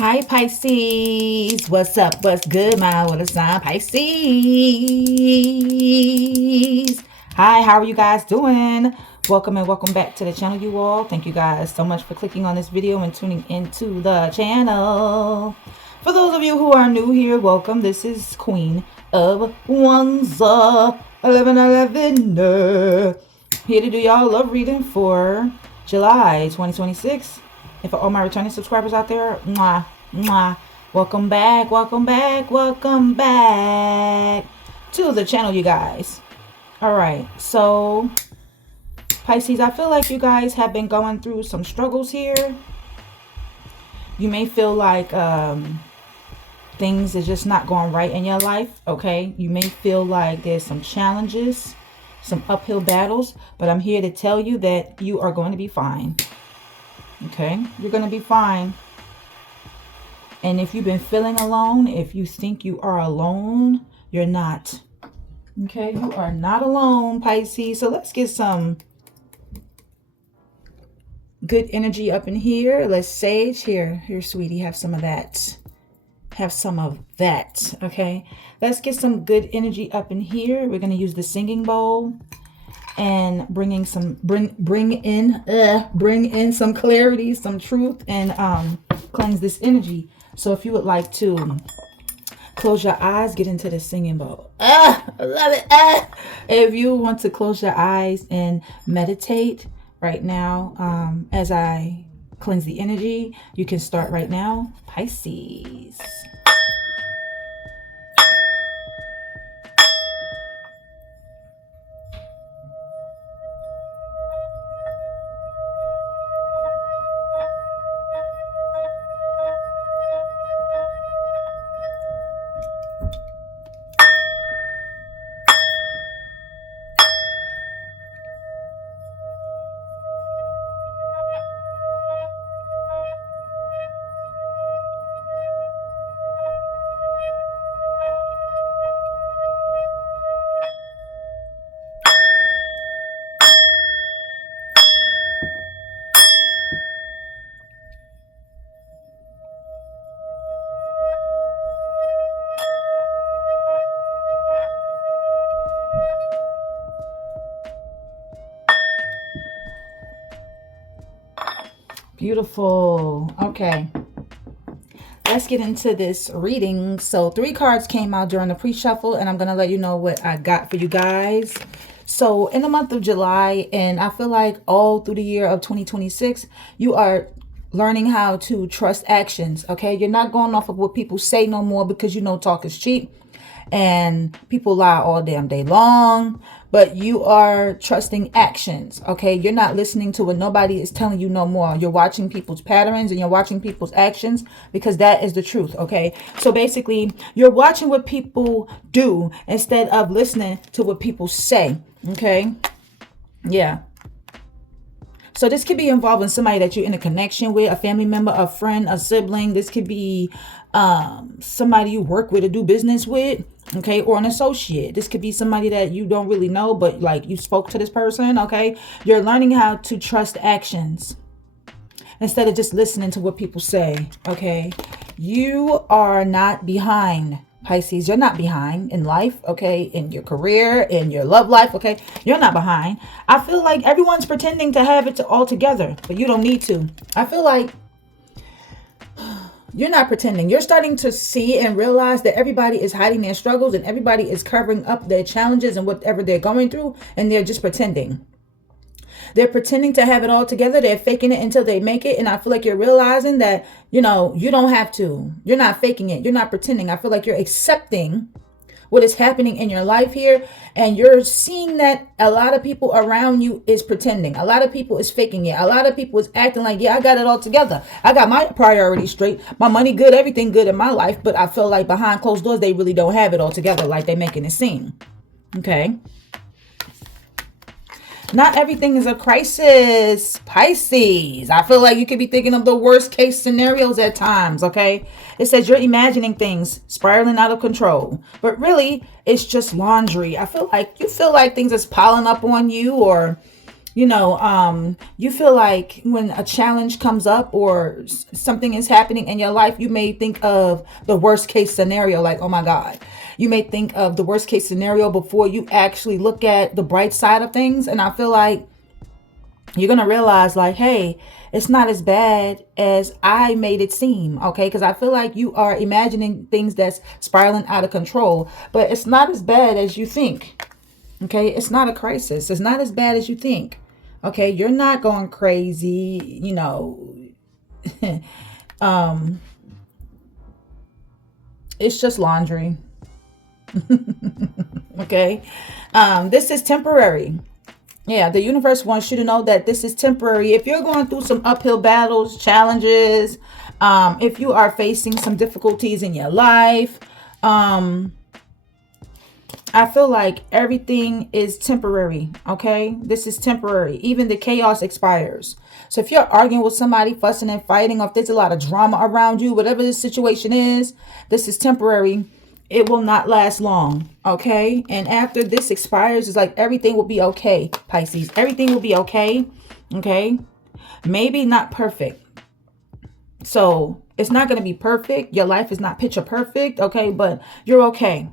Hi Pisces, what's up? What's good, my water sign Pisces? Hi, how are you guys doing? Welcome and welcome back to the channel, you all. Thank you guys so much for clicking on this video and tuning into the channel. For those of you who are new here, welcome. This is Queen of Wands, 1111. Here to do y'all love reading for July 2026. And for all my returning subscribers out there, mwah, mwah. Welcome back, welcome back, welcome back to the channel, you guys. All right, so Pisces, I feel like you guys have been going through some struggles here. You may feel like things are just not going right in your life, okay? You may feel like there's some challenges, some uphill battles, but I'm here to tell you that you are going to be fine. Okay, you're going to be fine. And if you've been feeling alone, if you think you are alone, you're not. Okay, you are not alone, Pisces. So let's get some good energy up in here. Let's sage here. Here, sweetie, have some of that. Have some of that. Okay, let's get some good energy up in here. We're going to use the singing bowl and bring in some clarity, some truth, and cleanse this energy. So if you would like to close your eyes, get into the singing bowl. I love it. If you want to close your eyes and meditate right now, as I cleanse the energy, you can start right now. Pisces. Beautiful. Okay, let's get into this reading. So 3 cards came out during the pre-shuffle, and I'm going to let you know what I got for you guys. So in the month of July, and I feel like all through the year of 2026, you are learning how to trust actions. Okay, you're not going off of what people say no more, because you know talk is cheap and people lie all damn day long. But you are trusting actions, okay? You're not listening to what nobody is telling you no more. You're watching people's patterns and you're watching people's actions, because that is the truth, okay? So basically, you're watching what people do instead of listening to what people say, okay? Yeah. So this could be involving somebody that you're in a connection with, a family member, a friend, a sibling. This could be somebody you work with or do business with, okay, or an associate. This could be somebody that you don't really know, but like you spoke to this person, okay? You're learning how to trust actions instead of just listening to what people say, okay? You are not behind, Pisces. You're not behind in life, okay? In your career, in your love life, okay? You're not behind. I feel like everyone's pretending to have it all together, but you don't need to. I feel like you're not pretending. You're starting to see and realize that everybody is hiding their struggles and everybody is covering up their challenges and whatever they're going through, and they're just pretending. They're pretending to have it all together. They're faking it until they make it. And I feel like you're realizing that, you know, you don't have to. You're not faking it. You're not pretending. I feel like you're accepting what is happening in your life here, and you're seeing that a lot of people around you is pretending. A lot of people is faking it. A lot of people is acting like, yeah, I got it all together. I got my priorities straight. My money good, everything good in my life. But I feel like behind closed doors, they really don't have it all together like they're making it seem. Okay. Not everything is a crisis, Pisces. I feel like you could be thinking of the worst case scenarios at times, okay? It says you're imagining things spiraling out of control, but really it's just laundry. I feel like you feel like things is piling up on you, or You feel like when a challenge comes up or something is happening in your life, you may think of the worst case scenario, like, oh my God. You may think of the worst case scenario before you actually look at the bright side of things. And I feel like you're going to realize, like, hey, it's not as bad as I made it seem, okay? Because I feel like you are imagining things that's spiraling out of control, but it's not as bad as you think, okay? It's not a crisis. It's not as bad as you think, okay? You're not going crazy, it's just laundry, okay? This is temporary. Yeah, the universe wants you to know that this is temporary. If you're going through some uphill battles, challenges, if you are facing some difficulties in your life, I feel like everything is temporary, okay? This is temporary. Even the chaos expires. So if you're arguing with somebody, fussing and fighting, or if there's a lot of drama around you, whatever the situation is, this is temporary. It will not last long, okay? And after this expires, it's like everything will be okay, Pisces. Everything will be okay, okay? Maybe not perfect. So it's not going to be perfect. Your life is not picture perfect, okay? But you're okay.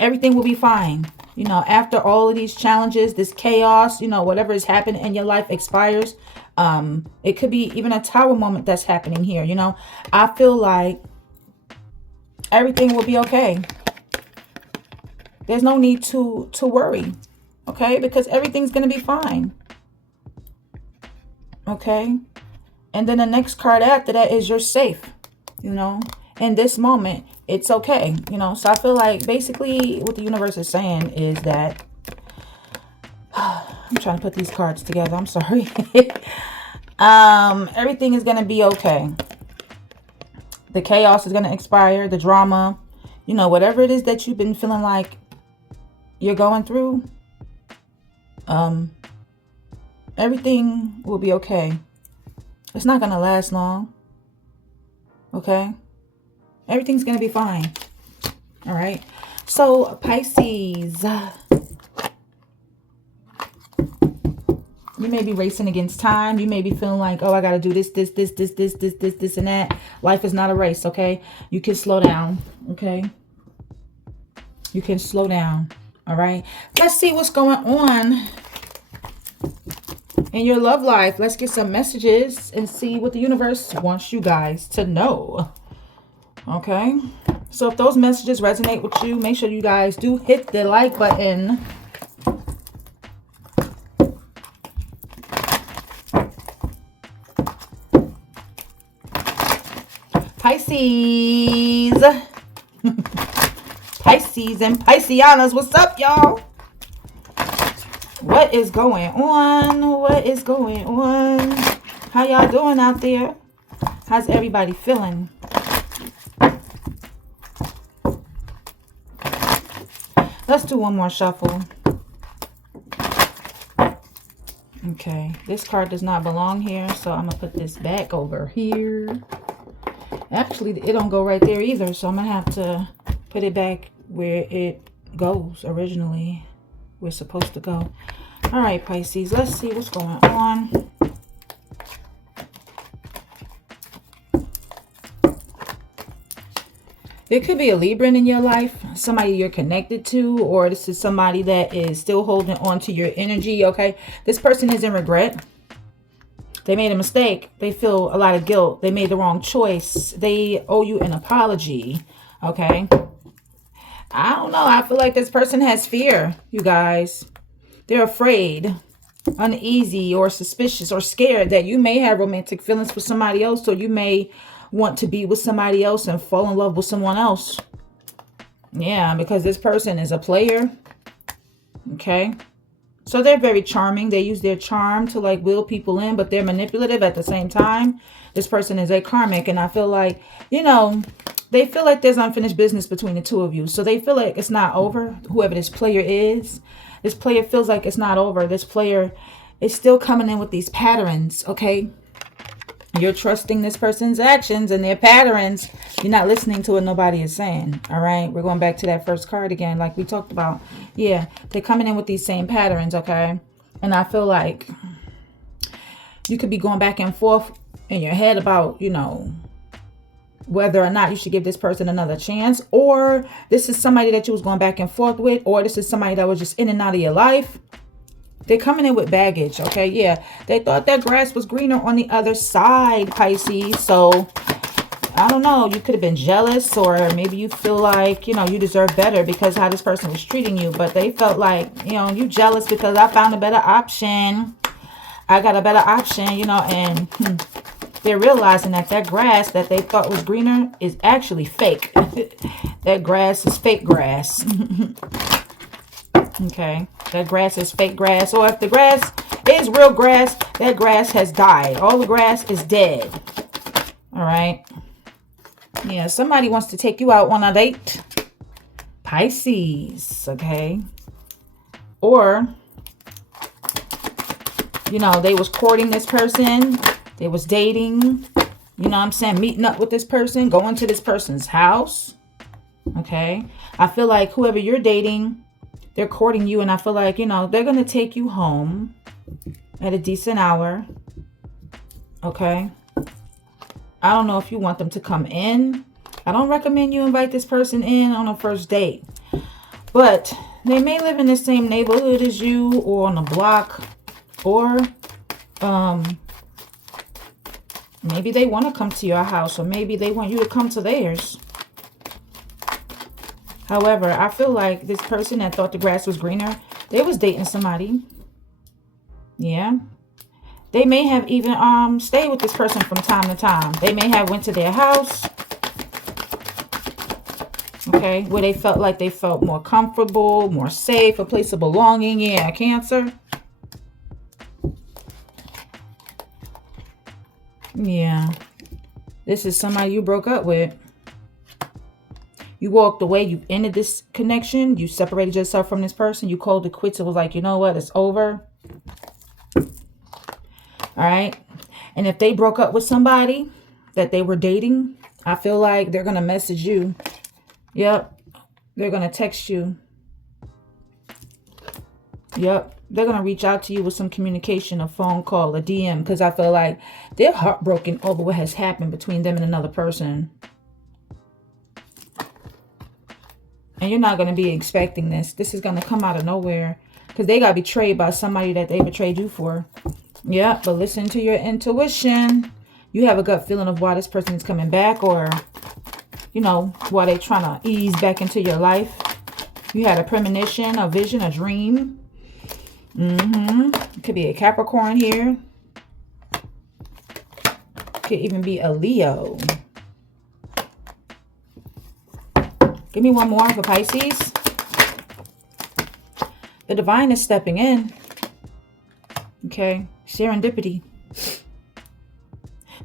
Everything will be fine. After all of these challenges, this chaos, whatever is happening in your life expires. It could be even a tower moment that's happening here. I feel like everything will be okay. There's no need to worry, okay? Because everything's going to be fine, okay? And then the next card after that is you're safe, in this moment, it's okay, So I feel like basically what the universe is saying is that, I'm trying to put these cards together. I'm sorry. Everything is going to be okay. The chaos is going to expire, the drama, whatever it is that you've been feeling like you're going through, everything will be okay. It's not going to last long, okay? Everything's going to be fine, all right? So, Pisces, you may be racing against time. You may be feeling like, oh, I got to do this, and that. Life is not a race, okay? You can slow down, okay? You can slow down, all right? Let's see what's going on in your love life. Let's get some messages and see what the universe wants you guys to know, okay? So if those messages resonate with you, make sure you guys do hit the like button. Pisces. Pisces and Pisceanas, what's up, y'all? What is going on? What is going on? How y'all doing out there? How's everybody feeling? Let's do one more shuffle. Okay, this card does not belong here, so I'm gonna put this back over here. Actually, it don't go right there either, so I'm gonna have to put it back where it goes originally. We're supposed to go. All right, Pisces, let's see what's going on. There could be a Libran in your life, somebody you're connected to, or this is somebody that is still holding on to your energy, okay? This person is in regret. They made a mistake. They feel a lot of guilt. They made the wrong choice. They owe you an apology, okay? I don't know. I feel like this person has fear, you guys. They're afraid, uneasy, or suspicious, or scared that you may have romantic feelings for somebody else, or you may want to be with somebody else and fall in love with someone else. Yeah, because this person is a player, okay? So they're very charming. They use their charm to like wheel people in, but they're manipulative at the same time. This person is a karmic, and I feel like, they feel like there's unfinished business between the two of you. So they feel like it's not over. Whoever this player is, this player feels like it's not over. This player is still coming in with these patterns, okay? You're trusting this person's actions and their patterns. You're not listening to what nobody is saying, all right? We're going back to that first card again, like we talked about. Yeah, they're coming in with these same patterns, okay? And I feel like you could be going back and forth in your head about, you know, whether or not you should give this person another chance, or this is somebody that you was going back and forth with, or this is somebody that was just in and out of your life. They're coming in with baggage, okay? Yeah, they thought that grass was greener on the other side, Pisces. So, I don't know. You could have been jealous, or maybe you feel like, you know, you deserve better because how this person was treating you. But they felt like, you know, you jealous because I found a better option. I got a better option, you know, and they're realizing that that grass that they thought was greener is actually fake. That grass is fake grass. Okay, that grass is fake grass. Or if the grass is real grass, that grass has died. All the grass is dead. All right. Yeah, somebody wants to take you out on a date. Pisces, okay? Or, you know, they was courting this person. They was dating. You know what I'm saying? Meeting up with this person. Going to this person's house. Okay? I feel like whoever you're dating, they're courting you. And I feel like, you know, they're going to take you home at a decent hour. Okay? I don't know if you want them to come in. I don't recommend you invite this person in on a first date. But they may live in the same neighborhood as you, or on a block, or maybe they want to come to your house, or maybe they want you to come to theirs. However, I feel like this person that thought the grass was greener, they was dating somebody. Yeah. They may have even stayed with this person from time to time. They may have went to their house. Okay, where they felt like they felt more comfortable, more safe, a place of belonging. Yeah, Cancer. Yeah. This is somebody you broke up with. You walked away. You ended this connection. You separated yourself from this person. You called it quits. It was like, you know what? It's over. All right. And if they broke up with somebody that they were dating, I feel like they're going to message you. Yep. They're going to text you. Yep. They're going to reach out to you with some communication, a phone call, a DM, because I feel like they're heartbroken over what has happened between them and another person. And you're not going to be expecting this. This is going to come out of nowhere because they got betrayed by somebody that they betrayed you for. Yeah, but listen to your intuition. You have a gut feeling of why this person is coming back, or, you know, why they're trying to ease back into your life. You had a premonition, a vision, a dream. It could be a Capricorn here. Could even be a Leo. Give me one more for Pisces. The divine is stepping in. Okay. Serendipity.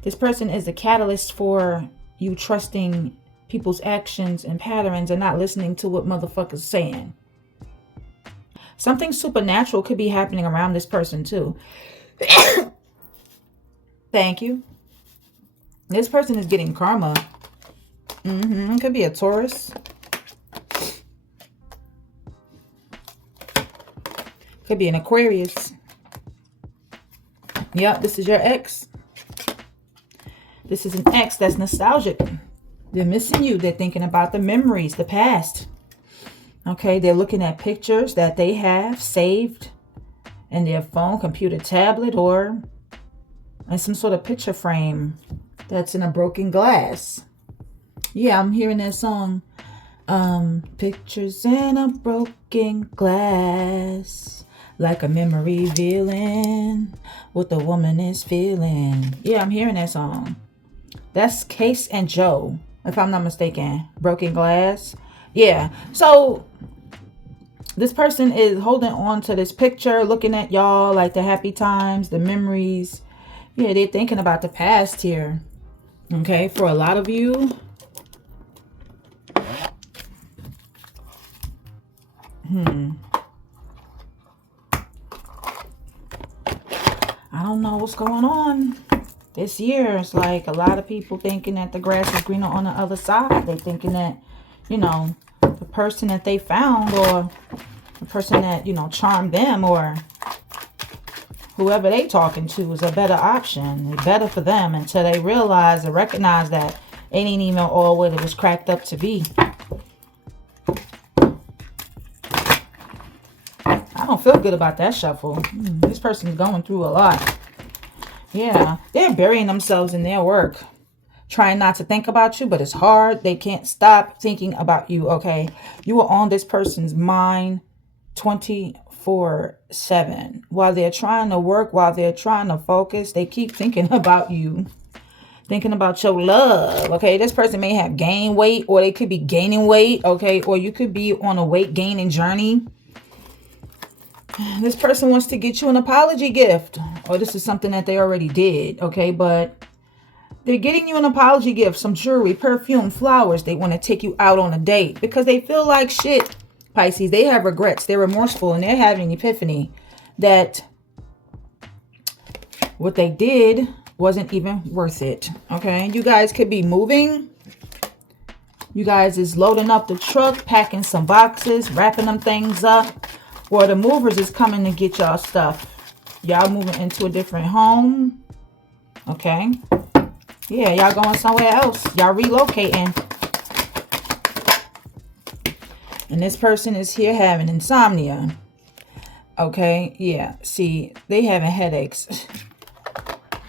This person is the catalyst for you trusting people's actions and patterns and not listening to what motherfuckers saying. Something supernatural could be happening around this person too. Thank you. This person is getting karma. Could be a Taurus. Could be an Aquarius. Yep, this is your ex. This is an ex that's nostalgic. They're missing you. They're thinking about the memories, the past. Okay, they're looking at pictures that they have saved in their phone, computer, tablet, or in some sort of picture frame that's in a broken glass. Yeah, I'm hearing that song. Pictures in a broken glass, like a memory revealing what the woman is feeling. Yeah, I'm hearing that song. That's Case and Joe, if I'm not mistaken. Broken Glass. Yeah. So this person is holding on to this picture, looking at y'all like the happy times, the memories. Yeah, they're thinking about the past here. Okay, for a lot of you. I don't know what's going on. This year, it's like a lot of people thinking that the grass is greener on the other side. They're thinking that, you know, the person that they found, or the person that, you know, charmed them, or whoever they talking to is a better option. It's better for them until they realize and recognize that it ain't even all what it was cracked up to be. I don't feel good about that shuffle. This person is going through a lot. Yeah, they're burying themselves in their work. Trying not to think about you, but it's hard. They can't stop thinking about you, okay? You are on this person's mind 24/7. While they're trying to work, while they're trying to focus, they keep thinking about you. Thinking about your love, okay? This person may have gained weight, or they could be gaining weight, okay? Or you could be on a weight gaining journey. This person wants to get you an apology gift. Or this is something that they already did, okay? But they're getting you an apology gift, some jewelry, perfume, flowers. They want to take you out on a date because they feel like shit, Pisces. They have regrets. They're remorseful, and they're having an epiphany that what they did wasn't even worth it, okay? You guys could be moving. You guys is loading up the truck, packing some boxes, wrapping them things up. Or the movers is coming to get y'all stuff. Y'all moving into a different home. Okay. Yeah, y'all going somewhere else. Y'all relocating. And this person is here having insomnia. Okay. Yeah. See, they having headaches.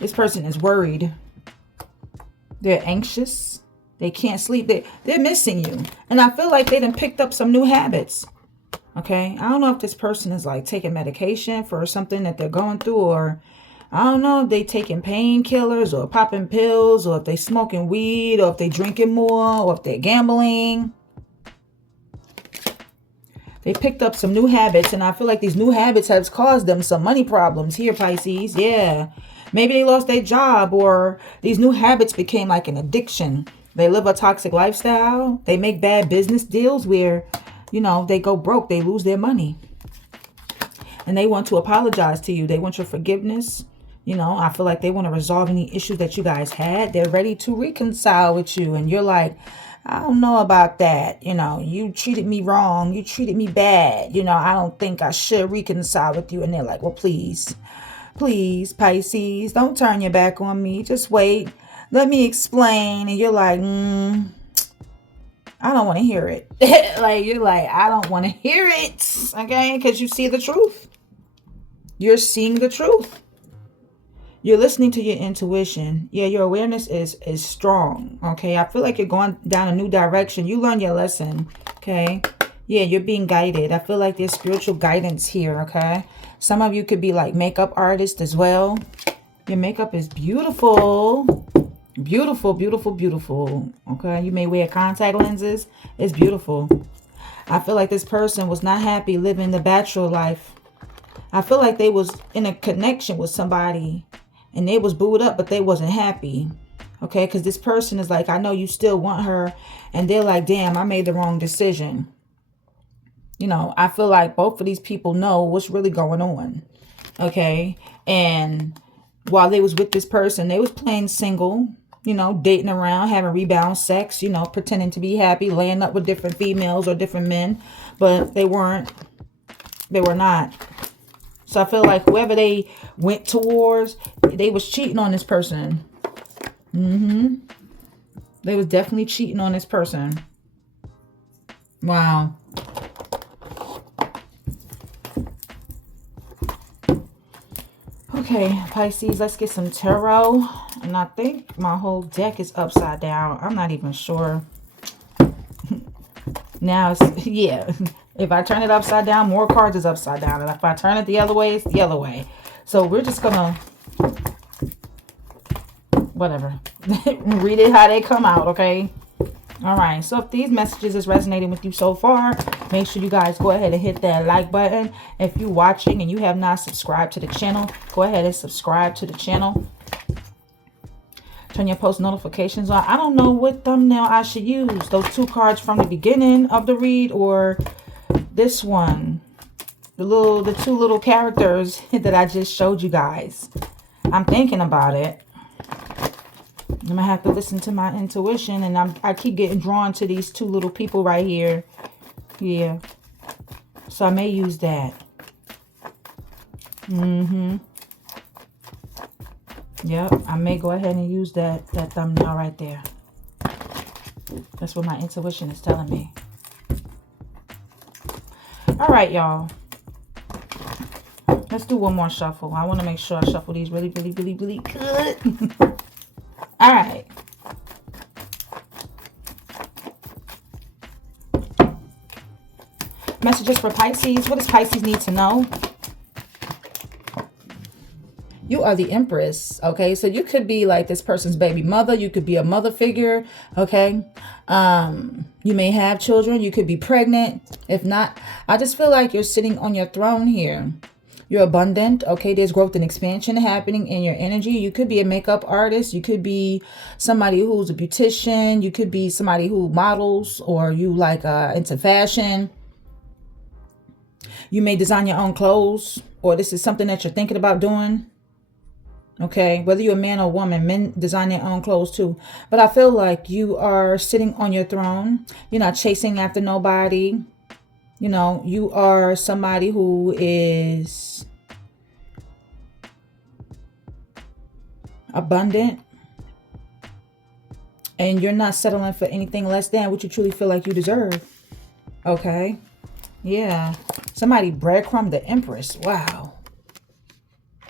This person is worried. They're anxious. They can't sleep. They're missing you. And I feel like they done picked up some new habits. Okay, I don't know if this person is like taking medication for something that they're going through, or I don't know if they taking painkillers or popping pills, or if they smoking weed, or if they drinking more, or if they're gambling. They picked up some new habits, and I feel like these new habits have caused them some money problems here, Pisces. Yeah, maybe they lost their job, or these new habits became like an addiction. They live a toxic lifestyle. They make bad business deals where, you know, they go broke. They lose their money. And they want to apologize to you. They want your forgiveness. You know, I feel like they want to resolve any issues that you guys had. They're ready to reconcile with you. And you're like, I don't know about that. You know, you treated me wrong. You treated me bad. You know, I don't think I should reconcile with you. And they're like, well, please, Pisces, don't turn your back on me. Just wait. Let me explain. And you're like, I don't want to hear it. Like, you're like, I don't want to hear it. Okay? Because you see the truth. You're seeing the truth. You're listening to your intuition. Yeah, your awareness is strong. Okay? I feel like you're going down a new direction. You learned your lesson. Okay? Yeah, you're being guided. I feel like there's spiritual guidance here. Okay? Some of you could be like makeup artists as well. Your makeup is beautiful. Beautiful, beautiful, beautiful. Okay, you may wear contact lenses. It's beautiful. I feel like this person was not happy living the bachelor life. I feel like they was in a connection with somebody and they was booed up, but they wasn't happy. Okay, because this person is like, I know you still want her, and they're like, damn, I made the wrong decision. You know, I feel like both of these people know what's really going on. Okay, and while they was with this person, they was playing single. You know, dating around, having rebound sex, you know, pretending to be happy, laying up with different females or different men. But they weren't. They were not. So I feel like whoever they went towards, they was cheating on this person. They was definitely cheating on this person. Wow. Okay, Pisces, let's get some tarot. And I think my whole deck is upside down. I'm not even sure. Now, it's, yeah. If I turn it upside down, more cards is upside down. And if I turn it the other way, it's the other way. So we're just going to, whatever. Read it how they come out, okay? All right. So if these messages is resonating with you so far, make sure you guys go ahead and hit that like button. If you're watching and you have not subscribed to the channel, go ahead and subscribe to the channel. Turn your post notifications on. I don't know what thumbnail I should use. Those two cards from the beginning of the read, or this one. The two little characters that I just showed you guys. I'm thinking about it. I'm going to have to listen to my intuition. And I keep getting drawn to these two little people right here. Yeah. So I may use that. Yep, I may go ahead and use that thumbnail right there. That's what my intuition is telling me. All right, y'all. Let's do one more shuffle. I want to make sure I shuffle these really, really, really, really good. All right. Messages for Pisces. What does Pisces need to know? You are the Empress, okay? So you could be like this person's baby mother. You could be a mother figure, okay? You may have children. You could be pregnant. If not, I just feel like you're sitting on your throne here. You're abundant, okay? There's growth and expansion happening in your energy. You could be a makeup artist. You could be somebody who's a beautician. You could be somebody who models, or you like into fashion. You may design your own clothes, or this is something that you're thinking about doing. Okay, whether you're a man or woman, men design their own clothes too. But I feel like you are sitting on your throne. You're not chasing after nobody. You know, you are somebody who is abundant. And you're not settling for anything less than what you truly feel like you deserve. Okay. Yeah. Somebody breadcrumb the Empress. Wow.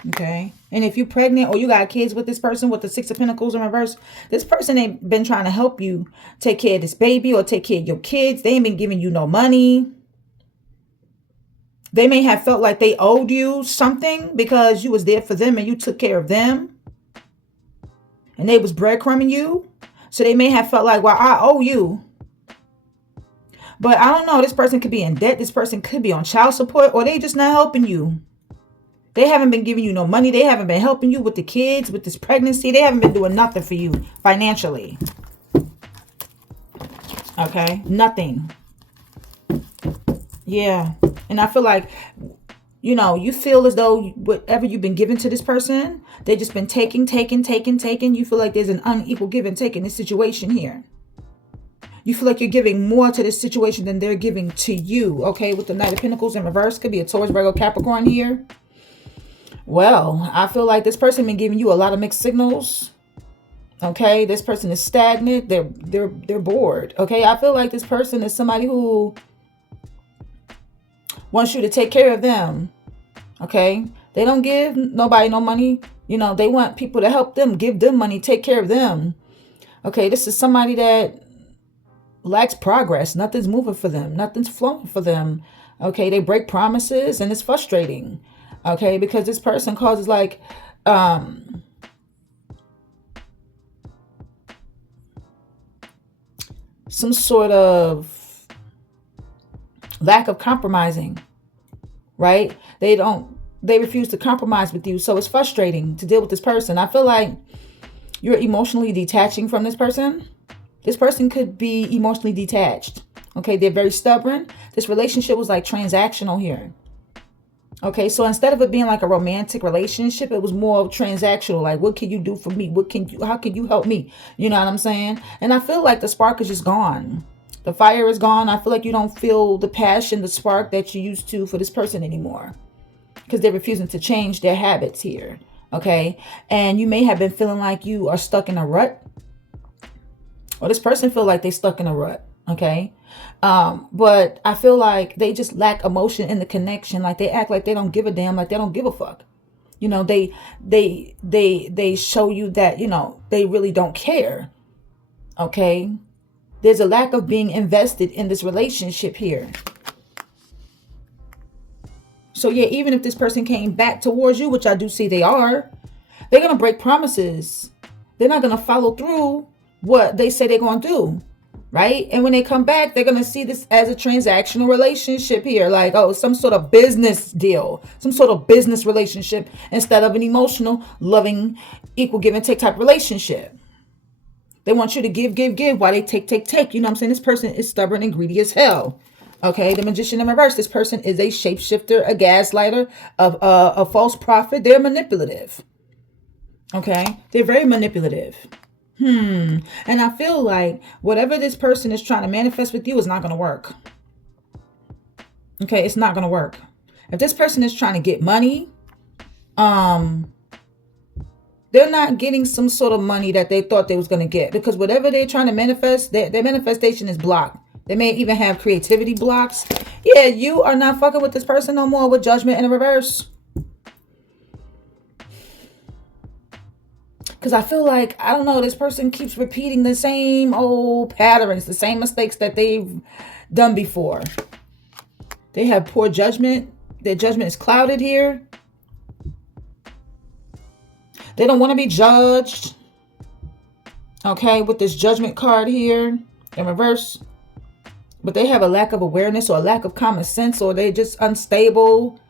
Okay. And if you're pregnant or you got kids with this person with the Six of Pentacles in reverse, this person ain't been trying to help you take care of this baby or take care of your kids. They ain't been giving you no money. They may have felt like they owed you something because you was there for them and you took care of them. And they was breadcrumbing you. So they may have felt like, well, I owe you. But I don't know. This person could be in debt. This person could be on child support, or they just not helping you. They haven't been giving you no money. They haven't been helping you with the kids, with this pregnancy. They haven't been doing nothing for you financially. Okay? Nothing. Yeah. And I feel like, you know, you feel as though whatever you've been giving to this person, they've just been taking. You feel like there's an unequal give and take in this situation here. You feel like you're giving more to this situation than they're giving to you. Okay? With the Knight of Pentacles in reverse. Could be a Taurus, Virgo, Capricorn here. Well, I feel like this person been giving you a lot of mixed signals. Okay, this person is stagnant. They're bored. Okay, I feel like this person is somebody who wants you to take care of them. Okay, they don't give nobody no money. You know, they want people to help them, give them money, take care of them. Okay, this is somebody that lacks progress. Nothing's moving for them. Nothing's flowing for them. Okay, they break promises and it's frustrating. Okay, because this person causes like some sort of lack of compromising, right? They refuse to compromise with you. So it's frustrating to deal with this person. I feel like you're emotionally detaching from this person. This person could be emotionally detached. Okay, they're very stubborn. This relationship was like transactional here. Okay, so instead of it being like a romantic relationship, it was more transactional. Like, what can you do for me? How can you help me? You know what I'm saying? And I feel like the spark is just gone. The fire is gone. I feel like you don't feel the passion, the spark that you used to for this person anymore. Because they're refusing to change their habits here. Okay, and you may have been feeling like you are stuck in a rut. Or this person feel like they're stuck in a rut. Okay. But I feel like they just lack emotion in the connection. Like they act like they don't give a damn, like they don't give a fuck. You know, they show you that, you know, they really don't care. Okay. There's a lack of being invested in this relationship here. So yeah, even if this person came back towards you, which I do see they are, they're going to break promises. They're not going to follow through what they say they're going to do. Right? And when they come back, they're going to see this as a transactional relationship here. Like, oh, some sort of business deal, some sort of business relationship instead of an emotional, loving, equal give and take type relationship. They want you to give while they take. You know what I'm saying? This person is stubborn and greedy as hell. Okay, the Magician in reverse. This person is a shapeshifter, a gaslighter, a false prophet. They're manipulative. Okay, they're very manipulative. And I feel like whatever this person is trying to manifest with you is not going to work. Okay, it's not going to work. If this person is trying to get money, they're not getting some sort of money that they thought they was going to get, because whatever they're trying to manifest, their manifestation is blocked. They may even have creativity blocks. Yeah, you are not fucking with this person no more, with Judgment in the reverse. Because I feel like, I don't know, this person keeps repeating the same old patterns, the same mistakes that they've done before. They have poor judgment. Their judgment is clouded here. They don't want to be judged. Okay, with this Judgment card here in reverse. But they have a lack of awareness or a lack of common sense, or they're just unstable.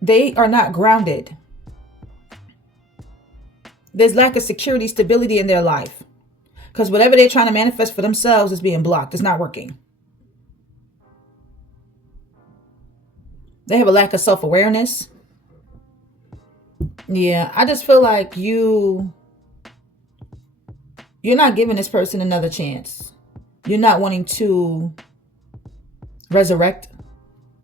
They are not grounded. There's lack of security, stability in their life. Because whatever they're trying to manifest for themselves is being blocked. It's not working. They have a lack of self-awareness. Yeah, I just feel like you're not giving this person another chance. You're not wanting to resurrect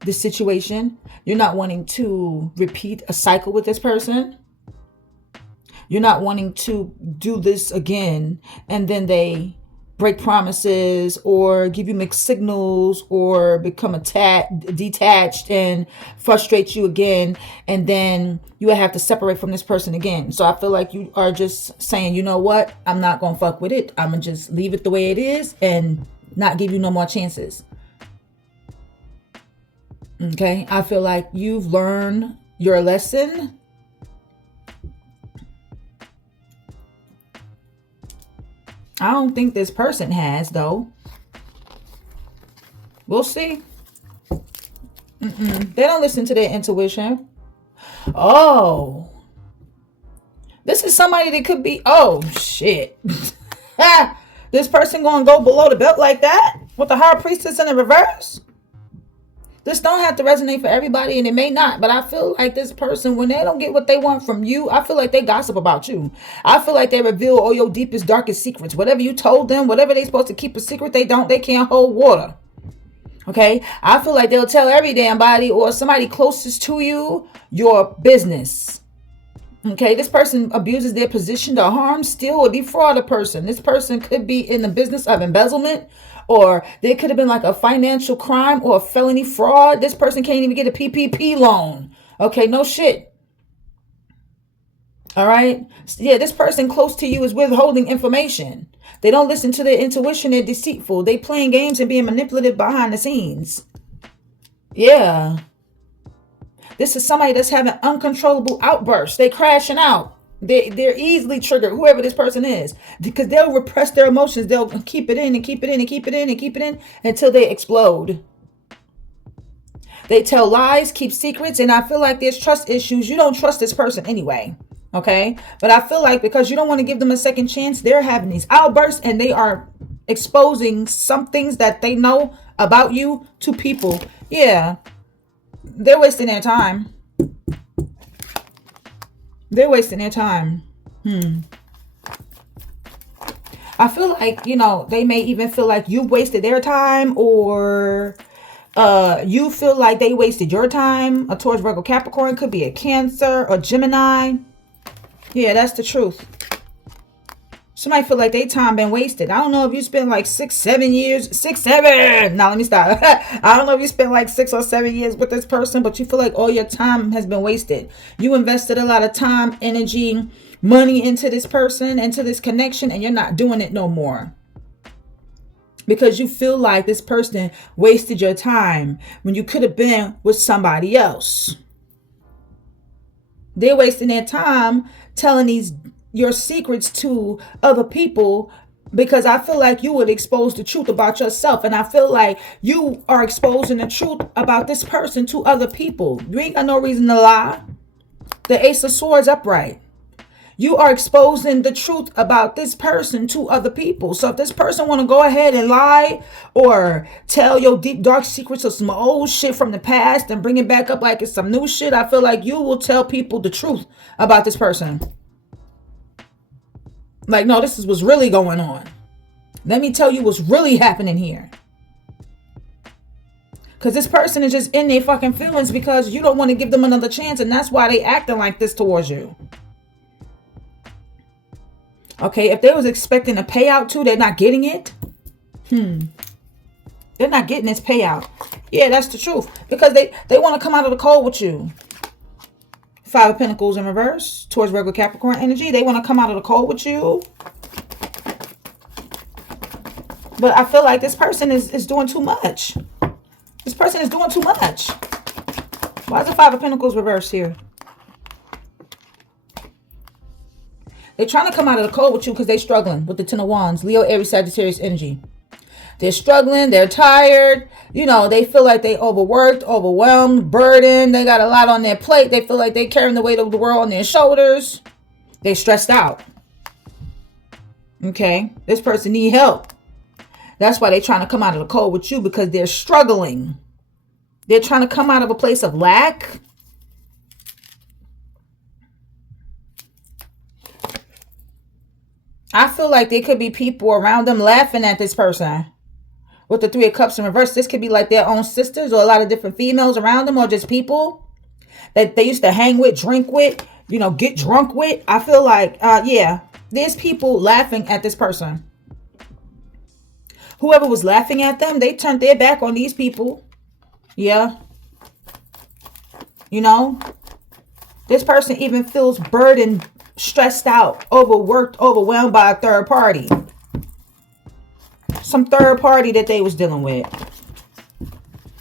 this situation. You're not wanting to repeat a cycle with this person. You're not wanting to do this again, and then they break promises or give you mixed signals or become detached and frustrate you again, and then you have to separate from this person again. So I feel like you are just saying, you know what, I'm not gonna fuck with it. I'm gonna just leave it the way it is and not give you no more chances. Okay, I feel like you've learned your lesson. I don't think this person has, though. We'll see. They don't listen to their intuition. Oh. This is somebody that could be... Oh, shit. This person gonna go below the belt like that? With the High Priestess in the reverse? This don't have to resonate for everybody, and it may not, but I feel like this person, when they don't get what they want from you, I feel like they gossip about you. I feel like they reveal all your deepest, darkest secrets. Whatever you told them, whatever they supposed to keep a secret, they can't hold water. Okay? I feel like they'll tell every damn body or somebody closest to you your business. Okay? This person abuses their position to harm, steal, or defraud a person. This person could be in the business of embezzlement, or there could have been like a financial crime or a felony fraud. This person can't even get a PPP loan. Okay, no shit. All right. Yeah, this person close to you is withholding information. They don't listen to their intuition. They're deceitful. They playing games and being manipulative behind the scenes. Yeah. This is somebody that's having uncontrollable outbursts. They crashing out. They're easily triggered, whoever this person is, because they'll repress their emotions. They'll keep it in and keep it in and keep it in and keep it in until they explode. They tell lies, keep secrets, and I feel like there's trust issues. You don't trust this person anyway, okay? But I feel like because you don't want to give them a second chance, they're having these outbursts and they are exposing some things that they know about you to people. Yeah, they're wasting their time. They're wasting their time. I feel like, they may even feel like you've wasted their time, or you feel like they wasted your time. A Taurus, Virgo, Capricorn, could be a Cancer or Gemini. Yeah, that's the truth. Somebody feel like their time been wasted. I don't know if you spent like 6-7 years. 6-7. Now let me stop. I don't know if you spent like 6 or 7 years with this person, but you feel like all your time has been wasted. You invested a lot of time, energy, money into this person, into this connection, and you're not doing it no more. Because you feel like this person wasted your time when you could have been with somebody else. They're wasting their time telling your secrets to other people, because I feel like you would expose the truth about yourself, and I feel like you are exposing the truth about this person to other people. You ain't got no reason to lie. The Ace of Swords upright. You are exposing the truth about this person to other people. So if this person want to go ahead and lie or tell your deep dark secrets of some old shit from the past and bring it back up like it's some new shit, I feel like you will tell people the truth about this person. Like, no, this is what's really going on. Let me tell you what's really happening here. Because this person is just in their fucking feelings because you don't want to give them another chance. And that's why they acting like this towards you. Okay, if they was expecting a payout too, they're not getting it. They're not getting this payout. Yeah, that's the truth. Because they want to come out of the cold with you. Five of Pentacles in reverse towards regular Capricorn energy. They want to come out of the cold with you. But I feel like this person is doing too much. This person is doing too much. Why is the Five of Pentacles reversed here? They're trying to come out of the cold with you because they're struggling with the Ten of Wands. Leo, Aries, Sagittarius energy. They're struggling. They're tired. You know, they feel like they overworked, overwhelmed, burdened. They got a lot on their plate. They feel like they're carrying the weight of the world on their shoulders. They're stressed out. Okay? This person needs help. That's why they're trying to come out of the cold with you, because they're struggling. They're trying to come out of a place of lack. I feel like there could be people around them laughing at this person. With the Three of Cups in reverse, this could be like their own sisters or a lot of different females around them, or just people that they used to hang with, drink with, you know, get drunk with. I feel like, yeah, there's people laughing at this person. Whoever was laughing at them, they turned their back on these people. Yeah. You know, this person even feels burdened, stressed out, overworked, overwhelmed by a third party. Some third party that they was dealing with.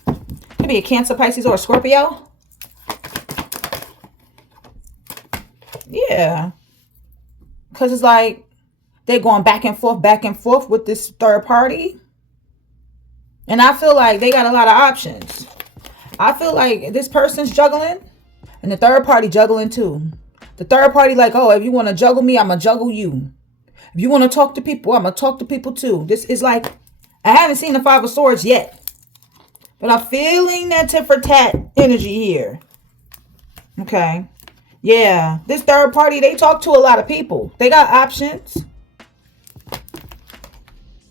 Could be a Cancer, Pisces, or a Scorpio. Yeah. Because it's like they're going back and forth with this third party. And I feel like they got a lot of options. I feel like this person's juggling and the third party juggling too. The third party like, oh, if you want to juggle me, I'm going to juggle you. If you want to talk to people, I'm going to talk to people too. This is like, I haven't seen the Five of Swords yet. But I'm feeling that tit for tat energy here. Okay. Yeah. This third party, they talk to a lot of people. They got options.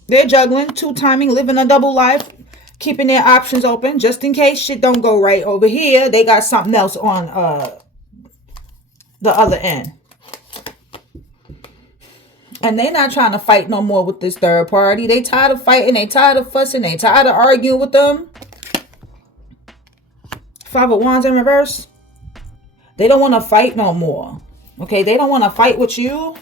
They're juggling, two-timing, living a double life, keeping their options open just in case shit don't go right over here. They got something else on the other end. And they're not trying to fight no more with this third party. They tired of fighting. They tired of fussing. They tired of arguing with them. Five of Wands in reverse. They don't want to fight no more. Okay, they don't want to fight with you.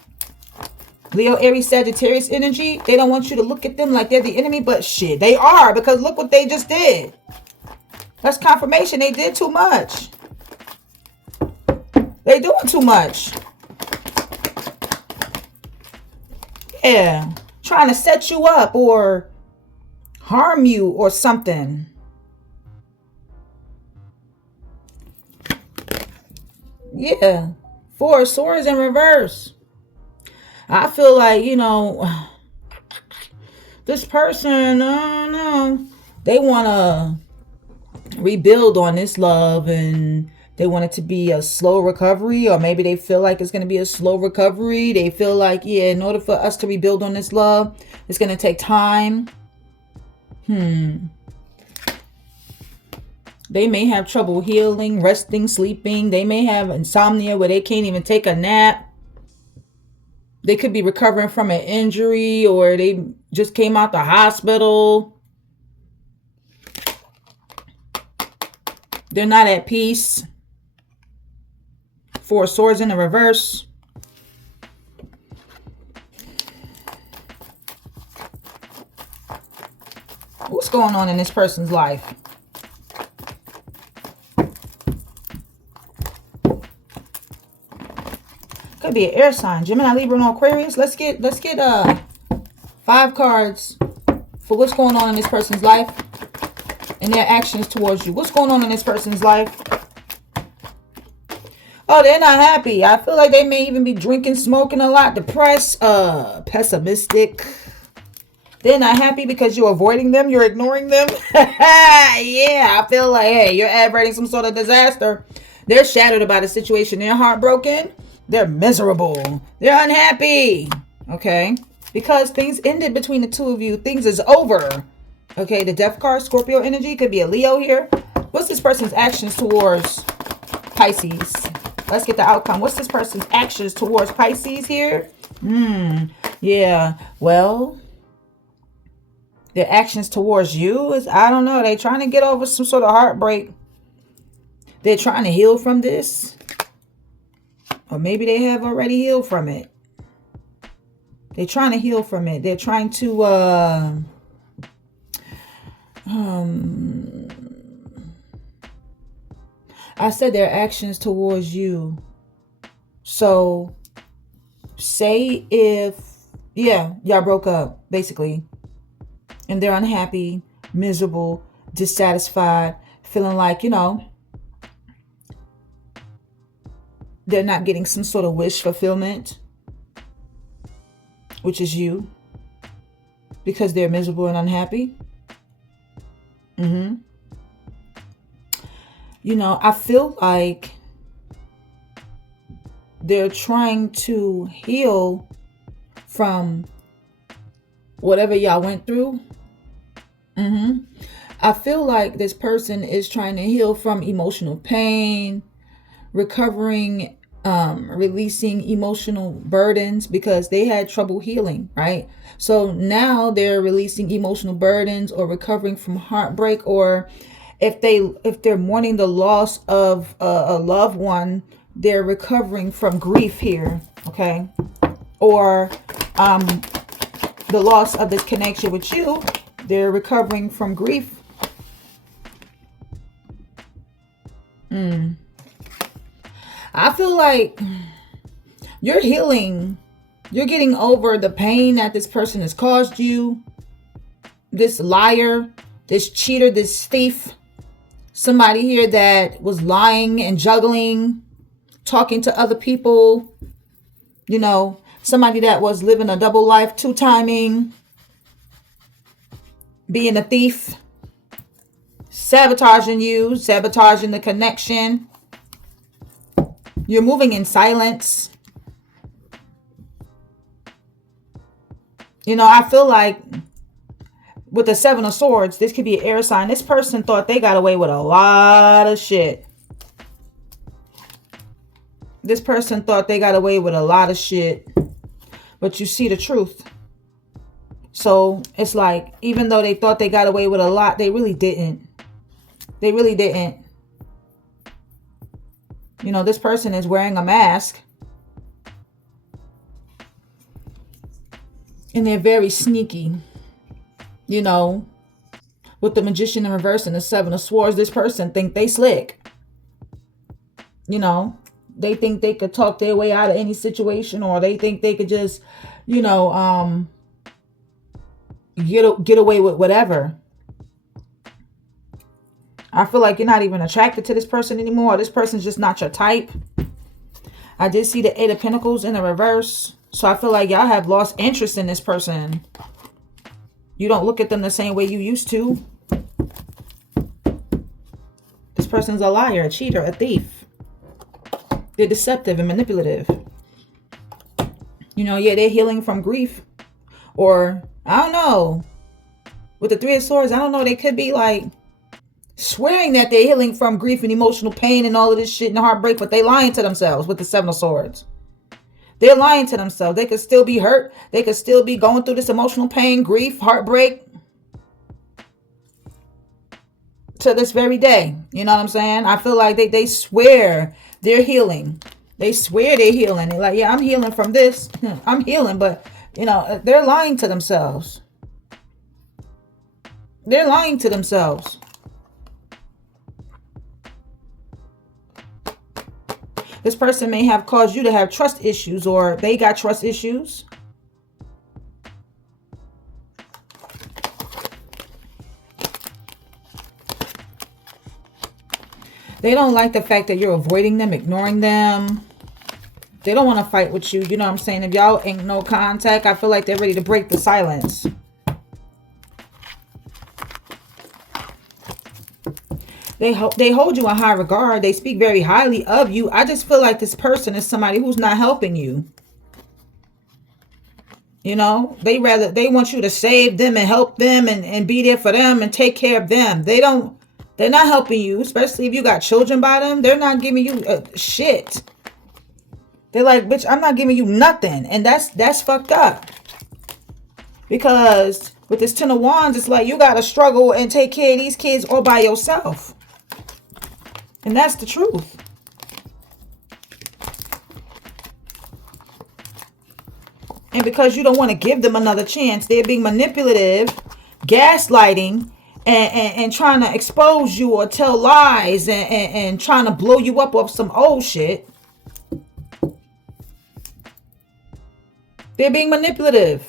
Leo, Aries, Sagittarius energy. They don't want you to look at them like they're the enemy, but shit, they are, because look what they just did. That's confirmation. They did too much. They doing too much. Yeah. Trying to set you up or harm you or something. Yeah. Four of Swords in reverse. I feel like, you know, this person, I don't know, they want to rebuild on this love, and they want it to be a slow recovery, or maybe they feel like it's going to be a slow recovery. They feel like, yeah, in order for us to rebuild on this love, it's going to take time. They may have trouble healing, resting, sleeping. They may have insomnia where they can't even take a nap. They could be recovering from an injury, or they just came out the hospital. They're not at peace. Four of Swords in the reverse. What's going on in this person's life? Could be an air sign. Gemini, Libra, and Aquarius. Let's get 5 cards for what's going on in this person's life and their actions towards you. What's going on in this person's life? Oh, they're not happy. I feel like they may even be drinking, smoking a lot, depressed, pessimistic. They're not happy because you're avoiding them. You're ignoring them. Yeah, I feel like, hey, you're averting some sort of disaster. They're shattered about the situation. They're heartbroken. They're miserable. They're unhappy. Okay? Because things ended between the two of you. Things is over. Okay, the Death card, Scorpio energy. Could be a Leo here. What's this person's actions towards Pisces? Let's get the outcome. What's this person's actions towards Pisces here? Yeah. Well, their actions towards you is, I don't know. They're trying to get over some sort of heartbreak. They're trying to heal from this. Or maybe they have already healed from it. They're trying to heal from it. They're trying to, I said their actions towards you. So, say if, yeah, y'all broke up, basically. And they're unhappy, miserable, dissatisfied, feeling like, you know, they're not getting some sort of wish fulfillment, which is you, because they're miserable and unhappy. You know, I feel like they're trying to heal from whatever y'all went through. I feel like this person is trying to heal from emotional pain, recovering, releasing emotional burdens because they had trouble healing, right? So now they're releasing emotional burdens or recovering from heartbreak, or if they're mourning the loss of a loved one, they're recovering from grief here, okay? Or the loss of this connection with you, they're recovering from grief. I feel like you're healing. You're getting over the pain that this person has caused you. This liar, this cheater, this thief. Somebody here that was lying and juggling, talking to other people. You know, somebody that was living a double life, two-timing, being a thief, sabotaging you, sabotaging the connection. You're moving in silence. You know, I feel like with the Seven of Swords, this could be an air sign. This person thought they got away with a lot of shit. This person thought they got away with a lot of shit. But you see the truth. So it's like, even though they thought they got away with a lot, they really didn't. They really didn't. You know, this person is wearing a mask. And they're very sneaky. You know, with the Magician in reverse and the Seven of Swords, this person think they slick. You know, they think they could talk their way out of any situation, or they think they could just, you know, get away with whatever. I feel like you're not even attracted to this person anymore. This person's just not your type. I did see the Eight of Pentacles in the reverse. So I feel like y'all have lost interest in this person. You don't look at them the same way you used to. This person's a liar, a cheater, a thief. They're deceptive and manipulative. You know, yeah, they're healing from grief. Or, I don't know. With the Three of Swords, I don't know. They could be like swearing that they're healing from grief and emotional pain and all of this shit and heartbreak, but they lying to themselves with the Seven of Swords. They're lying to themselves. They could still be hurt. They could still be going through this emotional pain, grief, heartbreak to this very day. You know what I'm saying? I feel like they swear they're healing. They swear they're healing. They're like, yeah, I'm healing from this. I'm healing, but, you know, they're lying to themselves. They're lying to themselves. This person may have caused you to have trust issues, or they got trust issues. They don't like the fact that you're avoiding them, ignoring them. They don't want to fight with you. You know what I'm saying? If y'all ain't no contact, I feel like they're ready to break the silence. They hold you in high regard. They speak very highly of you. I just feel like this person is somebody who's not helping you. You know, they want you to save them and help them and be there for them and take care of them. They're not helping you, especially if you got children by them. They're not giving you shit. They're like, bitch, I'm not giving you nothing. And that's fucked up. Because with this Ten of Wands, it's like you got to struggle and take care of these kids all by yourself. And that's the truth. And because you don't want to give them another chance, they're being manipulative, gaslighting, and trying to expose you or tell lies and trying to blow you up off some old shit. They're being manipulative.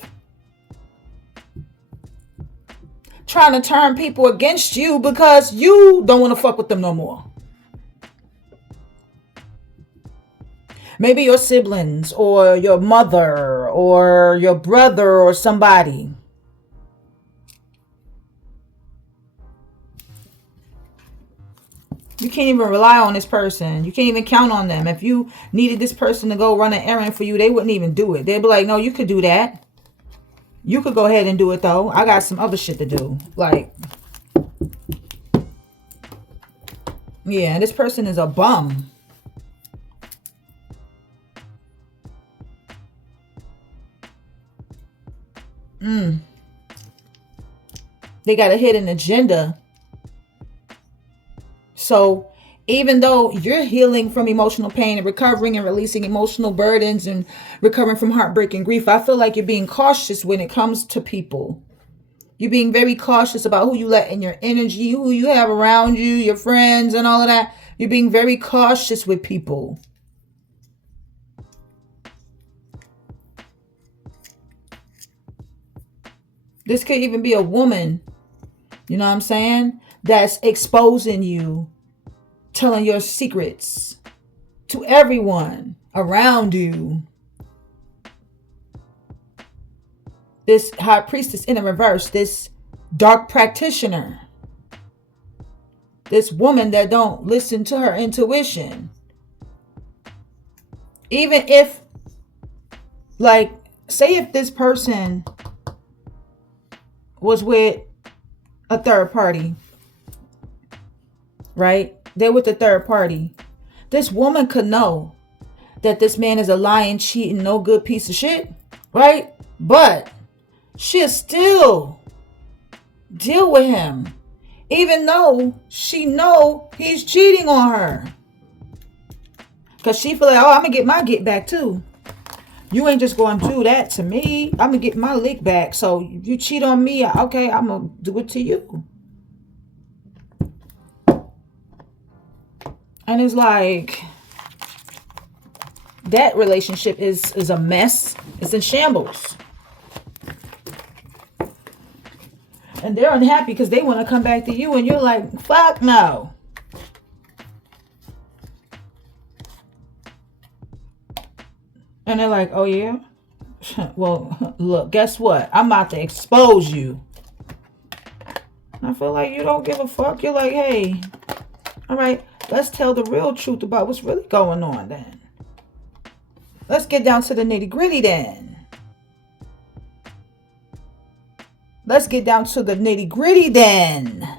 Trying to turn people against you because you don't want to fuck with them no more. Maybe your siblings or your mother or your brother or somebody. You can't even rely on this person. You can't even count on them. If you needed this person to go run an errand for you, they wouldn't even do it. They'd be like, no, you could do that. You could go ahead and do it though. I got some other shit to do. Like, yeah, this person is a bum. They got a hidden agenda. So even though you're healing from emotional pain and recovering and releasing emotional burdens and recovering from heartbreak and grief, I feel like you're being cautious when it comes to people. You're being very cautious about who you let in your energy, who you have around you, your friends and all of that. You're being very cautious with people. This could even be a woman, you know what I'm saying, that's exposing you, telling your secrets to everyone around you. This high priestess in the reverse, this dark practitioner, this woman that don't listen to her intuition. Even if, like, say if this person was with a third party, right? They're with a third party. This woman could know that this man is a lying, cheating, no good piece of shit, right? But she'll still deal with him, even though she know he's cheating on her. Because she feel like, oh, I'm going to get my get back too. You ain't just going to do that to me. I'm going to get my lick back. So if you cheat on me, okay, I'm going to do it to you. And it's like, that relationship is a mess. It's in shambles. And they're unhappy because they want to come back to you. And you're like, fuck no. And they're like, oh yeah? Well, look, guess what? I'm about to expose you. I feel like you don't give a fuck. You're like, hey, all right, let's tell the real truth about what's really going on then. Let's get down to the nitty gritty then. Let's get down to the nitty gritty then.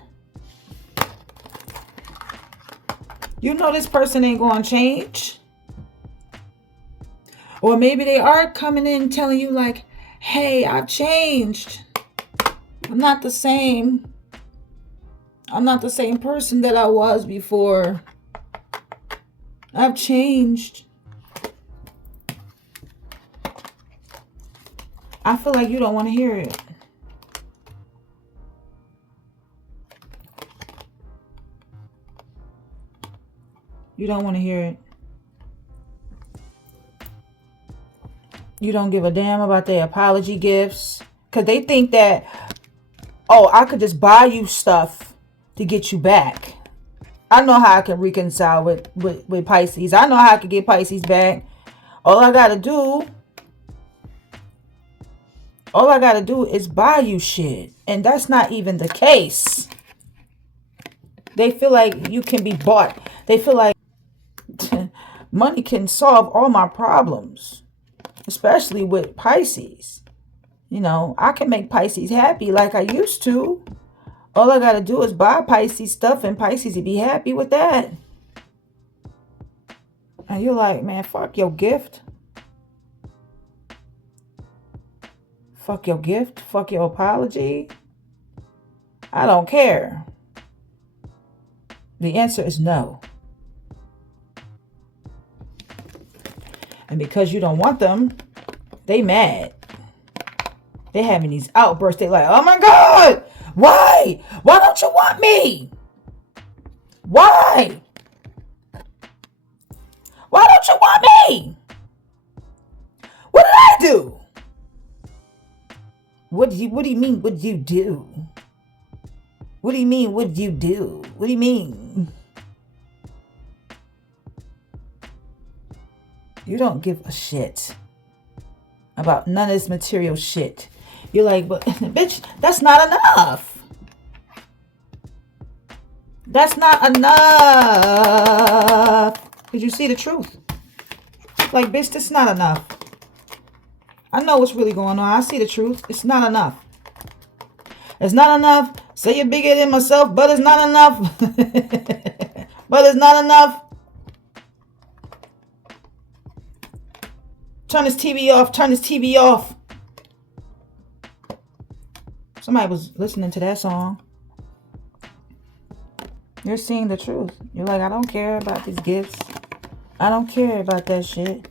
You know this person ain't going to change. Or maybe they are coming in telling you like, hey, I've changed. I'm not the same. I'm not the same person that I was before. I've changed. I feel like you don't want to hear it. You don't want to hear it. You don't give a damn about their apology gifts. Because they think that, oh, I could just buy you stuff to get you back. I know how I can reconcile with Pisces. I know how I can get Pisces back. All I got to do is buy you shit. And that's not even the case. They feel like you can be bought. They feel like money can solve all my problems. Especially with Pisces. You know, I can make Pisces happy like I used to. All I got to do is buy Pisces stuff and Pisces will be happy with that. And you're like, man, fuck your gift. Fuck your gift. Fuck your apology. I don't care. The answer is no. And because you don't want them, they mad. They having these outbursts. They like, oh my God, why? Why don't you want me? Why? Why don't you want me? What did I do? What do you mean, what did you do? What do you mean, what did you do? What do you mean? You don't give a shit about none of this material shit. You're like, but bitch, that's not enough. That's not enough. Did you see the truth? Like, bitch, that's not enough. I know what's really going on. I see the truth. It's not enough. It's not enough. Say you're bigger than myself, but it's not enough. But it's not enough. Turn this TV off. Turn this TV off. Somebody was listening to that song. You're seeing the truth. You're like, I don't care about these gifts. I don't care about that shit.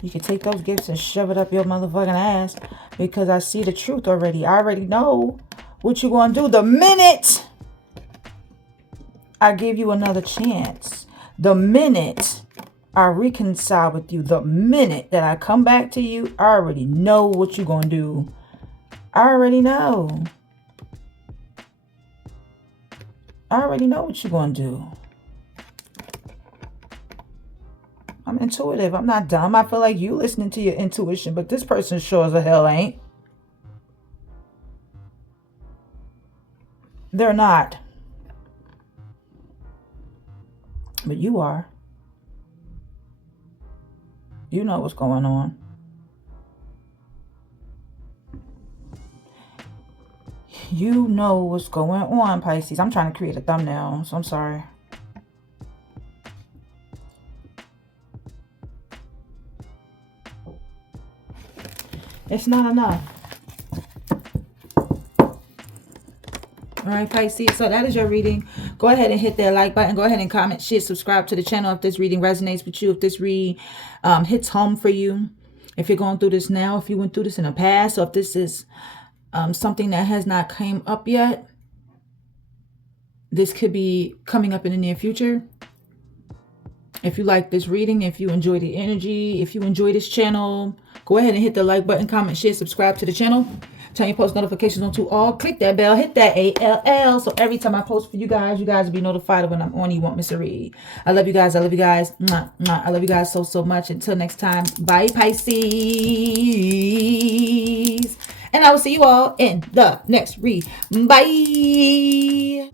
You can take those gifts and shove it up your motherfucking ass because I see the truth already. I already know what you're going to do the minute I give you another chance. The minute I reconcile with you, the minute that I come back to you, I already know what you're going to do. I already know. I already know what you're going to do. I'm intuitive. I'm not dumb. I feel like you listening to your intuition, but this person sure as the hell ain't. They're not. But you are. You know what's going on. You know what's going on, Pisces. I'm trying to create a thumbnail, so I'm sorry. It's not enough. All right, Pisces. So that is your reading. Go ahead and hit that like button. Go ahead and comment, share, subscribe to the channel if this reading resonates with you. If this read hits home for you. If you're going through this now, if you went through this in the past, or if this is something that has not came up yet. This could be coming up in the near future. If you like this reading, if you enjoy the energy, if you enjoy this channel, go ahead and hit the like button, comment, share, subscribe to the channel. Turn your post notifications on to all. Click that bell, hit that ALL. So every time I post for you guys will be notified when I'm on. You won't miss a read. I love you guys. I love you guys. Mwah, mwah. I love you guys so, so much. Until next time. Bye, Pisces. And I will see you all in the next read. Bye.